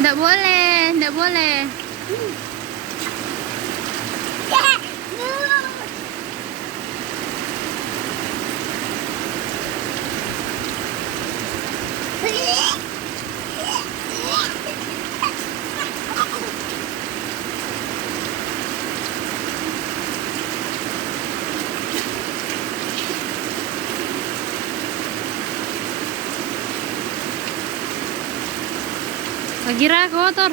Nggak boleh, nggak boleh. Kira kotor.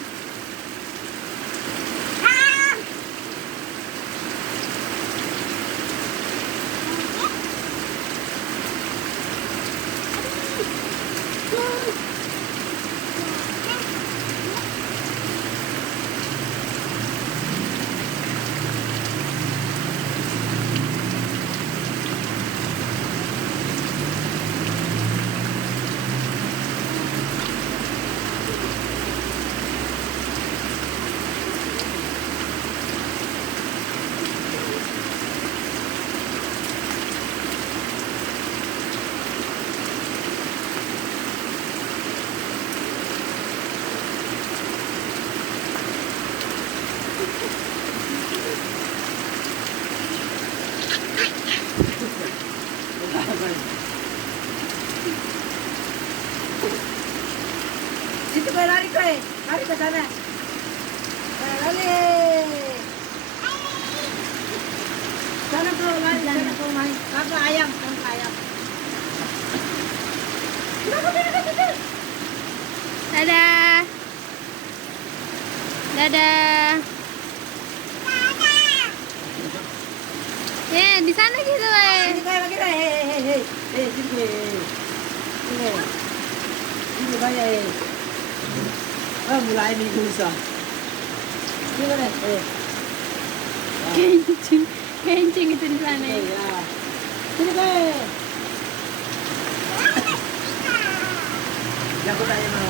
Situ kau lari ke sana. Lari. Sana kau main. Kakak ayam. Dadah. Dadah. Ya, di sana gitu, Sini kau lagi deh. Hei, sini. Ini banyak. Mulai minggu susah. Sini deh. Kencing itu di sana. Ya. Sini kau. Jangan tanya